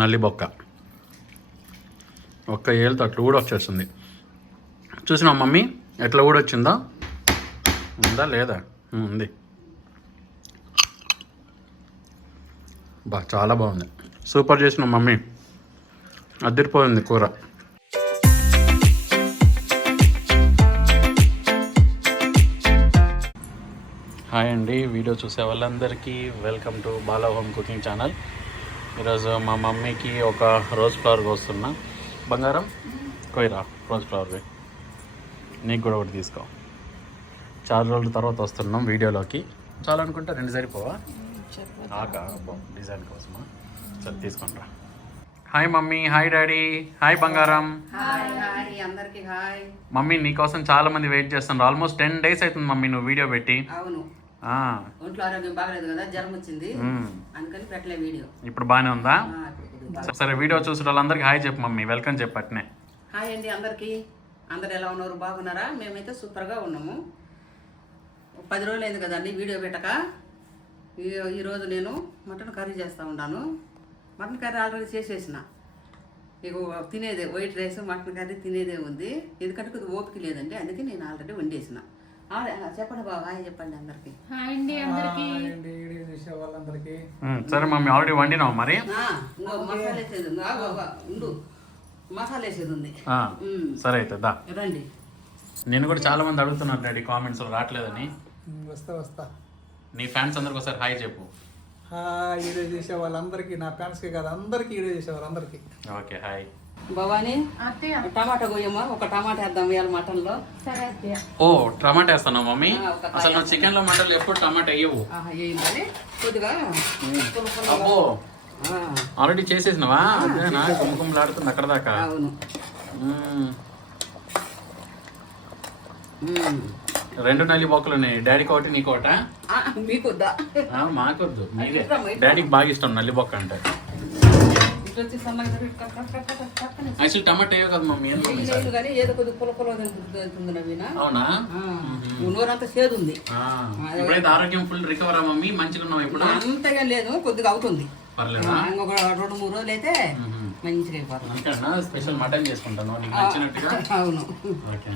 నల్లి బొక్క ఒక్క ఏళ్ళతో అట్లా కూడా వచ్చేస్తుంది. చూసినావు మమ్మీ ఎట్లా కూడా వచ్చిందో? ఉందా లేదా? ఉంది. చాలా బాగుంది. సూపర్ చేసిన మమ్మీ, అదిరిపోయింది కూర. హాయ్ అండి, వీడియో చూసే వాళ్ళందరికీ welcome to Bala home cooking channel. ఈరోజు మా మమ్మీకి ఒక రోజ్ ఫ్లవర్ కోస్తున్నా. బంగారం కొయ్యరా రోజ్ ఫ్లవర్వి, నీకు కూడా ఒకటి తీసుకో. చాలా రోజుల తర్వాత వస్తున్నాం వీడియోలోకి. చాలా అనుకుంటా 2 సరిపోవా? డిజైన్ కోసమా? సరే తీసుకుంటా. Hi mummy, hi daddy, hi బంగారం. మమ్మీ నీకోసం చాలా మంది వెయిట్ చేస్తున్నారు. ఆల్మోస్ట్ 10 days అవుతుంది మమ్మీ నువ్వు వీడియో పెట్టి. ఒంట్లో ఆరోగ్యం బాగలేదు కదా, జ్వరం వచ్చింది, అందుకని పెట్టలే వీడియో. ఇప్పుడు బాగానే ఉందా? సరే వీడియో చూసిన వాళ్ళందరికీ హాయ్ చెప్పు మమ్మీ, వెల్కమ్ చెప్పట్నే. హాయ్ అండి అందరికి. అందరు ఎలా ఉన్నారు? బాగున్నారా? మేమైతే సూపర్గా ఉన్నాము. 10 రోజులు అయింది కదండి వీడియో పెట్టక. ఈరోజు నేను మటన్ కర్రీ చేస్తూ ఉన్నాను. మటన్ కర్రీ ఆల్రెడీ చేసేసిన. ఇక తినేదే వైట్ రైస్, మటన్ కర్రీ తినేదే ఉంది. ఎందుకంటే కొద్దిగా ఓపిక లేదండి, అందుకే నేను ఆల్రెడీ వండేసిన. చెప్పండి బాబు, హాయ్ చెప్పండి అందరికి. సరే మమ్మీ, ఆల్రెడీ వండినావు మరి? మసాలా వేసేది ఉండు, మసాలా వేసేది ఉంది. సరే అయితే దా రండి. నేను కూడా చాలా మంది అడుగుతున్నారు డాడీ కామెంట్స్ రావట్లేదని. వస్తా. నీ ఫ్యాన్స్ అందరికి ఒకసారి హాయ్ చెప్పు. వీడియో చేసే వాళ్ళందరికీ, నా ఫ్యాన్స్కి కాదు అందరికీ, వీడియో చేసే వాళ్ళందరికీ ఓకే హాయ్. భవానీ టమాటా కొయ్యమ్మా, ఒక టమాటా వేద్దాం ఇవాళ మటన్ లో. ఓ టమాటా వేస్తాను మమ్మీ? అసలు నువ్వు చికెన్ లో మటన్ ఎప్పుడు టమాటా వేయవు. కొద్దిగా అబ్బో ఆల్రెడీ చేసేసినావా? అదేనా గుమ్మగుమ్మలాడుతుంది అక్కడ దాకా. అవును. 2 నల్లి బొక్కలు ఉన్నాయి. డాడీకి ఒకటి, నీకు ఒకటా? మీకొద్దా? మాకొద్దు, డాడీకి బాగా ఇష్టం నల్లి బొక్క అంటే. యాక్చువల్ టమాటా వేయవు కదా మమ్మీ? కానీ ఏదో కొద్దిగా పుల పుల వెళ్తుంది నవీన. అవునా? నోరంతా చేదు ఉంది. ఇప్పుడైతే ఆరోగ్యం ఫుల్ రికవర్ మమ్మీ? మంచిగా ఉన్నావు ఇప్పుడు? అంతగా లేదు, కొద్దిగా అవుతుంది. పర్లేదా? ఇంకొక 2-3 రోజులు అయితే మంచిగా అయిపోతుంది. అంతేనా? స్పెషల్ మటన్ చేసుకుంటాను నీకు నచ్చినట్టుగా. అవును. ఓకే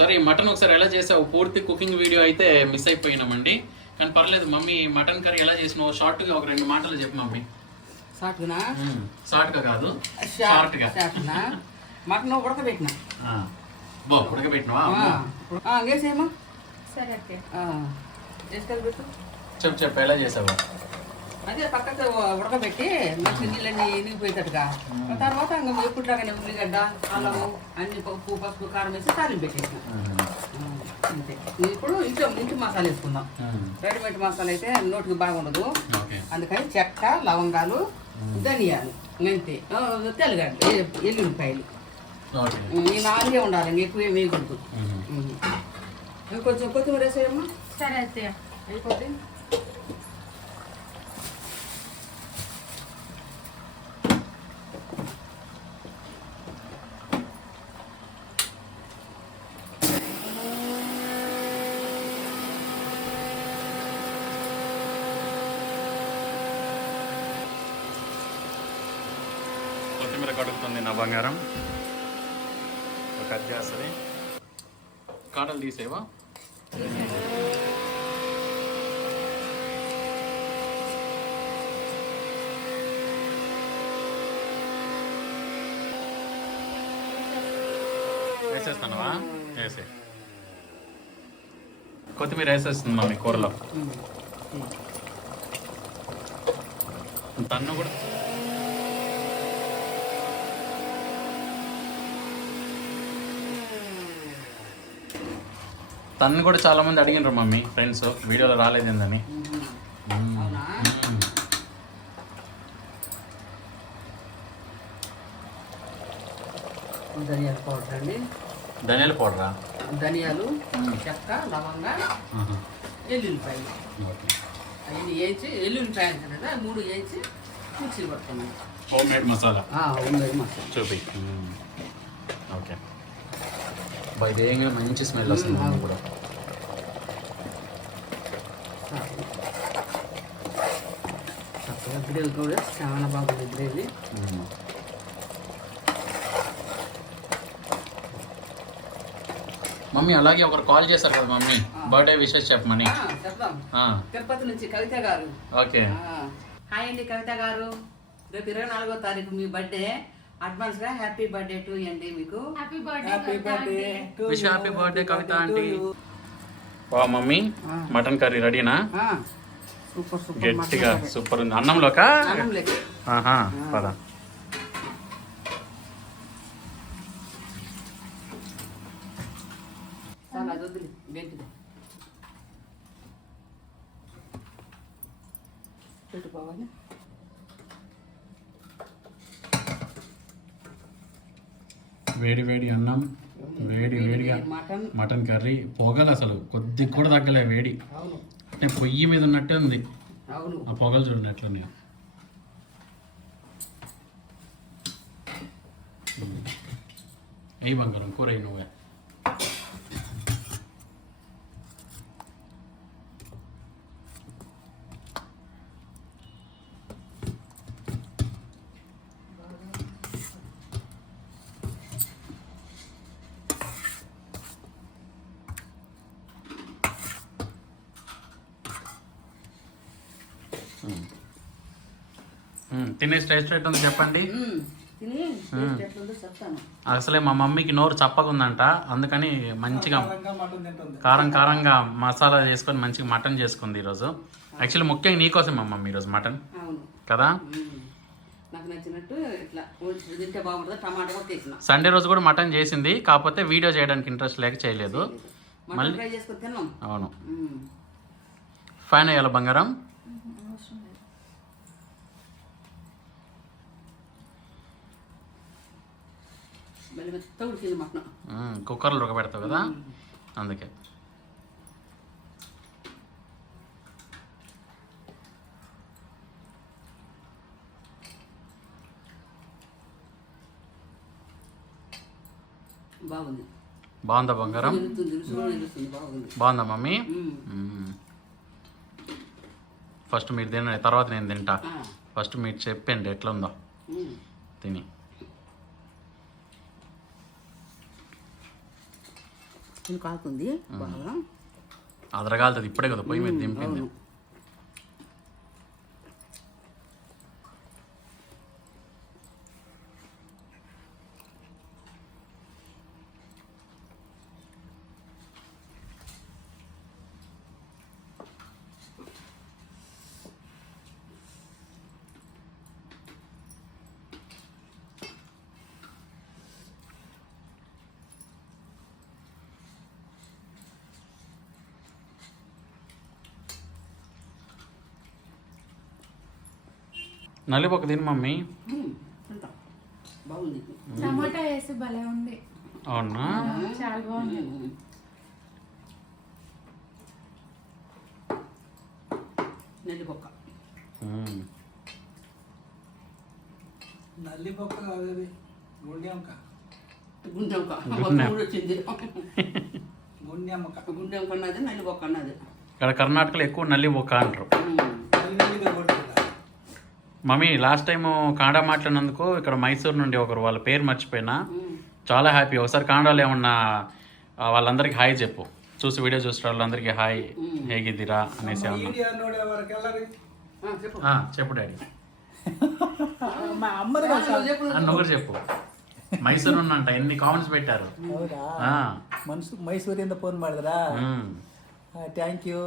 సరే, ఈ మటన్ ఒకసారి ఎలా చేసావు? పూర్తి కుకింగ్ వీడియో అయితే మిస్ అయిపోయినామండి. కానీ పర్లేదు మమ్మీ, మటన్ కర్రీ ఎలా చేసినావు షార్ట్గా ఒక 2 మాటలు చెప్పు మమ్మీ. షార్ట్గా కాదు, షార్ట్గా. మటన్ ఉడకబెట్టినా. ఉడకబెట్టినావా? వేసేయమ్మా. పెట్టు. చెప్పు ఎలా చేసావు? అదే పక్కకు ఉడకబెట్టి మంచి నీళ్ళని ఇనిగిపోయేటట్టుగా. తర్వాత ఇంకా ఎప్పుడులాగానే ఉల్లిగడ్డ, అల్లము, అన్ని పప్పు కారం వేసి తాలింపు పెట్టేసిన. అంతే. ఇప్పుడు ఇంటి మసాలా వేసుకుందాం. రెడీమేడ్ మసాలా అయితే నోటికి బాగుండదు, అందుకని చెక్క, లవంగాలు, ధనియాలు, అంతే. తెల్లగడ్డ, ఎల్లుల్లిపాయలు, ఈ 4 ఉండాలి, ఎక్కువ ఏమి వేయకూడదు. ఇంకొంచెం కొత్తిమీర వేసేయమ్మా. సరే అయితే అయిపోతే కొత్తిమీర కడుగుతుంది నా బంగారం. కట్ చేస్తుంది. కాడలు తీసేవా? వేసేస్తానవా? వేసే. కొత్తిమీర వేసేస్తుంది మమ్మీ కూరలో. తన్ను కూడా చాలా మంది అడిగినారు మమ్మీ, ఫ్రెండ్స్ వీడియోలో రాలేదేందని. ధనియాల పౌడర్ అండి. ధనియాల పౌడరా? ధనియాలు, చెక్క, లవంగా, ఎల్లుల్లిపాయలు అవన్నీ వేయించి, ఎల్లుల్లిపాయలు కదా 3 వేయించి మిక్సీ పట్టుకున్నాం. Home made masala. Home made masala చూపి. ఓకే బై, ఇదేంగా మంచి స్మెల్ వస్తుంది కూడా. చక్కగా గ్రేవీ కూడా చాలా బాగుంది గ్రేవీ. మమ్మీ అలాగే ఒకరు కాల్ చేశారు కదా మమ్మీ, బర్త్డే విషెస్ చెప్పమని. చెప్దాం. తిరుపతి నుంచి కవిత గారు. ఓకే. హాయ్ అండి కవిత గారు, రేపు 24వ తారీఖు మీ బర్త్డే. అడ్వాన్స్ గా హ్యాపీ బర్త్డే టు అండి మీకు. Happy birthday wish happy birthday Kavita aunty. వా మమ్మీ, మటన్ కర్రీ రెడీనా? సూపర్ సూపర్ గట్టిగా సూపర్ ఉంది. అన్నంలోకా? అన్నంలోకి. ఆహా, పద. చాలా వద్దులే గట్టిది పెట్టుకోవాలి. వేడి వేడి అన్నం, వేడి వేడిగా మటన్ కర్రీ. పొగలు అసలు కొద్దిగా కూడా తగ్గలే వేడి. అవును అంటే పొయ్యి మీద ఉన్నట్టే ఉంది. అవును. ఆ పొగలు చూడండి ఎట్లున్నాయో. అయ్యి బంగారం కూర అయ్యి నువ్వే. తినే టేస్ట్ ఎట్లుంది చెప్పండి. తిని ఎట్లుందో చెప్తాను. అసలే మా మమ్మీకి నోరు చప్పకుందంట, అందుకని మంచిగా మటన్ తింటుంది. కారం కారంగా మసాలా చేసుకొని మంచిగా మటన్ చేసుకుంది ఈరోజు. యాక్చువల్లీ ముఖ్యంగా నీకోసం మా మమ్మీ ఈరోజు మటన్ అవును కదా. నాకు నచ్చినట్టు ఇట్లా తింటే బాగుంటుంది. టమాటా కూడా తీసిన. సండే రోజు కూడా మటన్ చేసింది, కాకపోతే వీడియో చేయడానికి ఇంట్రెస్ట్ లేక చేయలేదు. మళ్ళీ ఫ్రై చేసుకొని తిన్నాం. అవును. ఫైన్ అయ్యాల బంగారం. మళ్ళీ మెత్తగా ఉడికింది మటన్. కుక్కర్లో ఉడకబెడతావు కదా, అందుకే. బాగుంది. బాగుందా బంగారం? బాగుంది. బాగుందా మమ్మీ? ఫస్ట్ మీరు తినండి, తర్వాత నేను తింటా. ఫస్ట్ మీరు చెప్పండి ఎట్లా ఉందో తిని. కాకుంది బాగా అదరగాలుతుంది ఇప్పుడే కదా పొయ్యి మీద దింపింది. నల్లిపొక్క తిని మమ్మీ. బాగుంది. టమాటా వేసి భలే ఉంది. అవునా? చాలా బాగుంది. నల్లిపొక్క. నల్లిపొక్క కాదు, అది గుండెంక. గుండెంక వచ్చింది. గుండెంక గుండెంక అన్నది, నల్లిపొక్క అన్నది. ఇక్కడ కర్ణాటకలో ఎక్కువ నల్లిపొక్క అంటారు. మమ్మీ లాస్ట్ టైం కాండా మాట్లాడినందుకు ఇక్కడ మైసూర్ నుండి ఒకరు, వాళ్ళ పేరు మర్చిపోయినా, చాలా హ్యాపీ. ఒకసారి కాండాలో ఏమన్నా వాళ్ళందరికీ హాయ్ చెప్పు. చూసి వీడియో చూసిన వాళ్ళందరికీ హాయ్, హేగిద్దిరా అనేసి అన్నా. చెప్పు డాడీ. నువ్వు కూడా చెప్పు. ಮೈಸೂರು ಅಂತ ಎన్ని ಕಾಮೆಂಟ್ಸ್ ಬಿಟ್ಟಾರು. ಹೌದಾ? ಮೈಸೂರಿಂದ ಫೋನ್ ಮಾಡಿದ್ರಾ? Thank you.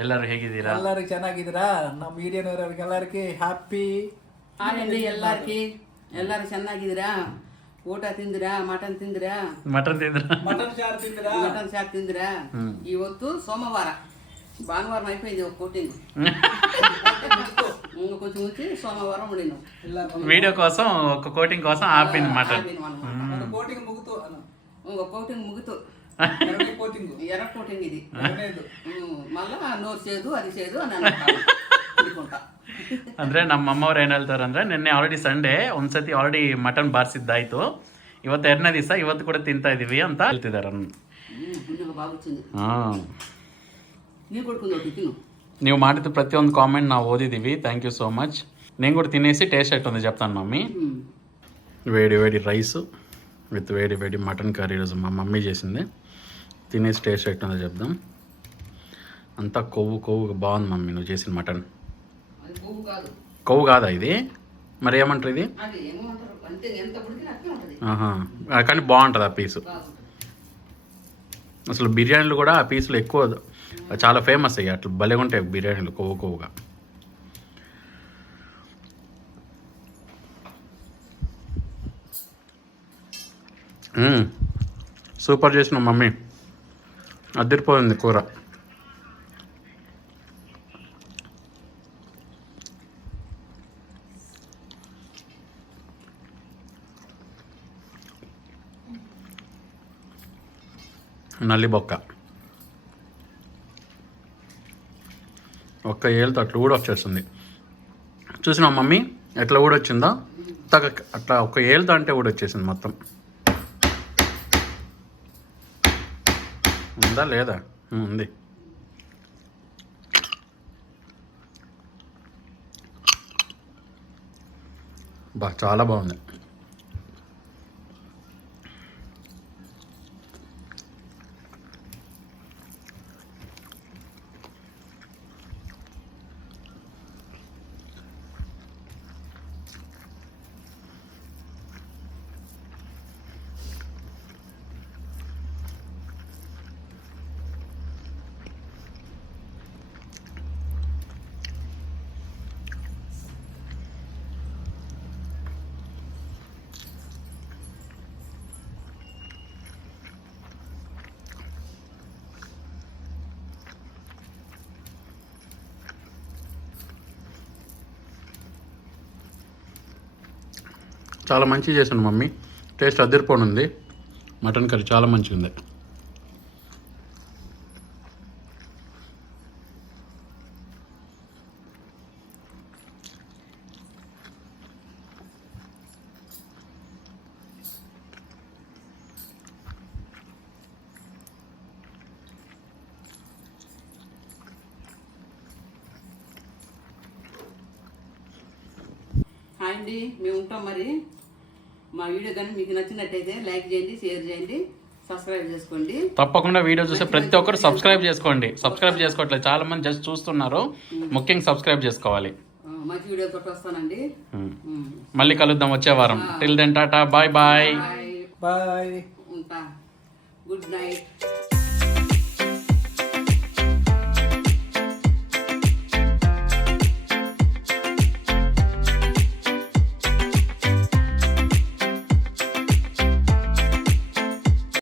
ಎಲ್ಲರೂ ಹೇಗಿದ್ದೀರಾ? ಎಲ್ಲರೂ ಚೆನ್ನಾಗಿದ್ದೀರಾ? ನಮ್ಮ ವಿಡಿಯೋನವರಿಗೆ ಎಲ್ಲರಿಗೂ ಹ್ಯಾಪಿ ಹಾಯ್. ಎಲ್ಲರೂ ಚೆನ್ನಾಗಿದ್ದೀರಾ? ಊಟ ತಿಂದಿರಾ? ಮಟನ್ ತಿಂದಿರಾ? ಮಟನ್ ಸಾರು ತಿಂದಿರಾ? ಇವತ್ತು ಸೋಮವಾರ, భానువారం అయిపోయింది ఒక కోటింగ్. కొంచెం ఉంచి సోమవారం వండిను. వీడియో కోసం ఒక కోటింగ్ కోసం ఆపింది మటన్. కోటింగ్ ముగుతూ ఇంకో కోటింగ్ ముగుతూ ఎర్ర కోటింగ్ ఇది. మళ్ళా నోరు చేదు అది చేదు అని అనుకుంటಾ. ಅಂದ್ರೆ ನಮ್ಮ ಅಮ್ಮವ್ರು ಏನು ಹೇಳ್ತಾರೆ ಅಂದ್ರೆ, ನಿನ್ನೆ ಆಲ್ರೆಡಿ ಸಂಡೇ ಒಂದ್ಸತಿ ಆಲ್ರೆಡಿ ಮಟನ್ ಬಾರಿಸಿದ್ದಾಯ್ತು, ಇವತ್ತು 2ನೇ ದಿವಸ, ಇವತ್ತು ಕೂಡ ತಿಂತಾ ಇದೀವಿ ಅಂತ ಹೇಳ್ತಿದ್ದಾರೆ. బాగా వచ్చింది. నీ కొడుకుంది ఒకటి తిను. ನೀವು ಮಾಡಿದ ಪ್ರತಿಯೊಂದು ಕಾಮೆಂಟ್ ನಾವು ಓದಿದ್ದೀವಿ. Thank you so much. నేను కూడా తినేసి టేస్ట్ ఎట్టుంది చెప్తాను మమ్మీ. వేడి వేడి రైస్ విత్ వేడి వేడి మటన్ కర్రీ ఈరోజు మా మమ్మీ చేసింది. తినేసి టేస్ట్ ఎట్టుందో చెప్దాం. అంతా కొవ్వు బాగుంది మమ్మీ నువ్వు చేసిన మటన్. అది పువ్వు కాదు. కొవ్వు కాదా ఇది? మరి ఏమంటారు ఇది? అది ఏమంటారు అంతే, ఎంత ఉడికినా అట్లే ఉంటుంది. ఆహా, కానీ బాగుంటుంది ఆ పీసు. అసలు బిర్యానీలు కూడా ఆ పీసులు ఎక్కువ చాలా ఫేమస్ అయ్యాయి. అట్లా భలేగా ఉంటాయి బిర్యానీలు కొవ్వుగా. సూపర్ చేసిన మమ్మీ, అదిరిపోయింది కూర. నల్లి బొక్క ఒక్క ఏళ్ళతో అట్లా కూడా వచ్చేస్తుంది. చూసినావు మమ్మీ ఎట్లా కూడా వచ్చిందో? అట్లా ఒక్క ఏళ్ళతో అంటే కూడా వచ్చేసింది మొత్తం. ఉందా లేదా? ఉంది. చాలా బాగుంది. చాలా మంచిగా చేశాను మమ్మీ. టేస్ట్ అదిరిపోనుంది. మటన్ కర్రీ చాలా మంచిగా ఉంది. హాయ్ అండి, మేము ఉంటాం. మరి మా వీడియో కానీ మీకు నచ్చినట్టయితే లైక్ చేయండి, షేర్ చేయండి, సబ్స్క్రైబ్ చేసుకోండి. తప్పకుండా వీడియో చూసే ప్రతి ఒక్కరు సబ్స్క్రైబ్ చేసుకోండి. సబ్స్క్రైబ్ చేసుకోవట్లేదు చాలా మంది, జస్ట్ చూస్తున్నారు. ముఖ్యంగా సబ్స్క్రైబ్ చేసుకోవాలి. మంచి వీడియో తోటి వస్తానండి. మళ్ళీ కలుద్దాం వచ్చే వారం. Till then tata, bye bye. Bye. ఉంటా. Good night.